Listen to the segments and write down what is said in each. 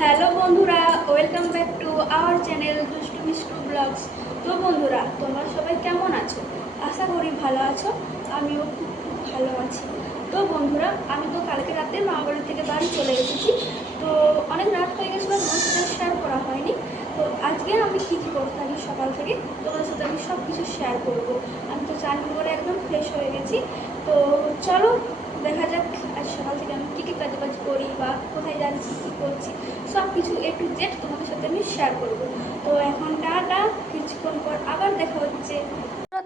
Hello বন্ধুরা, welcome back to our channel দুষ্টু Mishtu blogs. তো বন্ধুরা, তোমরা সবাই কেমন আছো? আশা করি ভালো আছো। আমিও খুব খুব ভালো আছি। তো বন্ধুরা, আমি তো কালকে রাতে মা বাড়ি থেকে বাড়ি চলে এসেছি। তো অনেক রাত হয়ে গেছিলো, তোমার সাথে শেয়ার করা হয়নি। তো আজকে আমি কী কী করতে থাকি সকাল থেকে তোমাদের সাথে আমি সব কিছু শেয়ার করবো। আমি তো চান করে একদম ফ্রেশ হয়ে গেছি। তো চলো দেখা যাক আজ সকাল থেকে আমি কী কী কাজ করি বা কোথায় যাচ্ছি, কী করছি, সব কিছু A to Z তোমাদের সাথে আমি শেয়ার করব। তো এখন টাটা, কিছুক্ষণ পর আবার দেখা হচ্ছে।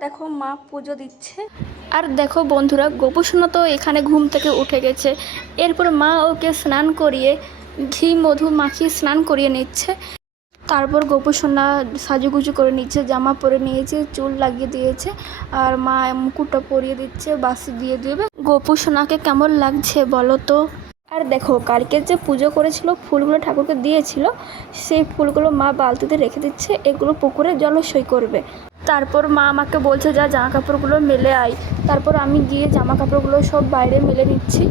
দেখো মা পুজো দিচ্ছে। আর দেখো বন্ধুরা, গোপুসোনা তো এখানে ঘুম থেকে উঠে গেছে। এরপর মা ওকে স্নান করিয়ে ঘি মধু মাখিয়ে স্নান করিয়ে নিচ্ছে। তারপর গোপুসোনা সাজুগুজু করে নিচ্ছে, জামা পরে নিয়েছে, চুল লাগিয়ে দিয়েছে, আর মা মুকুটটা পরিয়ে দিচ্ছে, বাসি দিয়ে দেবে। গোপুসোনাকে কেমন লাগছে বলো তো? আর দেখো, কালকে যে পুজো করেছিল, ফুলগুলো ঠাকুরকে দিয়েছিল, সেই ফুলগুলো মা বালতিতে রেখে দিচ্ছে, এগুলো পুকুরে জলাশয় করবে। তারপর মা আমাকে বলছে যা জামা কাপড়গুলো মেলে আয়। তারপর আমি গিয়ে জামা কাপড়গুলো সব বাইরে মেলে নিচ্ছি।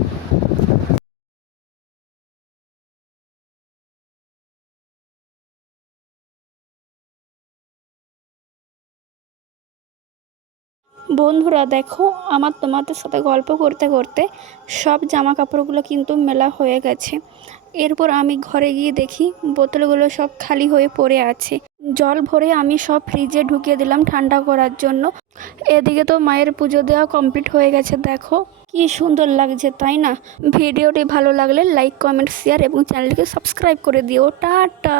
বন্ধুরা দেখো, আমার তোমাদের সাথে গল্প করতে করতে সব জামা কাপড়গুলো কিন্তু মেলা হয়ে গেছে। এরপর আমি ঘরে গিয়ে দেখি বোতলগুলো সব খালি হয়ে পড়ে আছে। জল ভরে আমি সব ফ্রিজে ঢুকিয়ে দিলাম ঠান্ডা করার জন্য। এদিকে তো মায়ের পুজো দেওয়া কমপ্লিট হয়ে গেছে। দেখো কি সুন্দর লাগছে, তাই না? ভিডিওটি ভালো লাগলে লাইক কমেন্ট শেয়ার এবং চ্যানেলকে সাবস্ক্রাইব করে দিও। টাটা।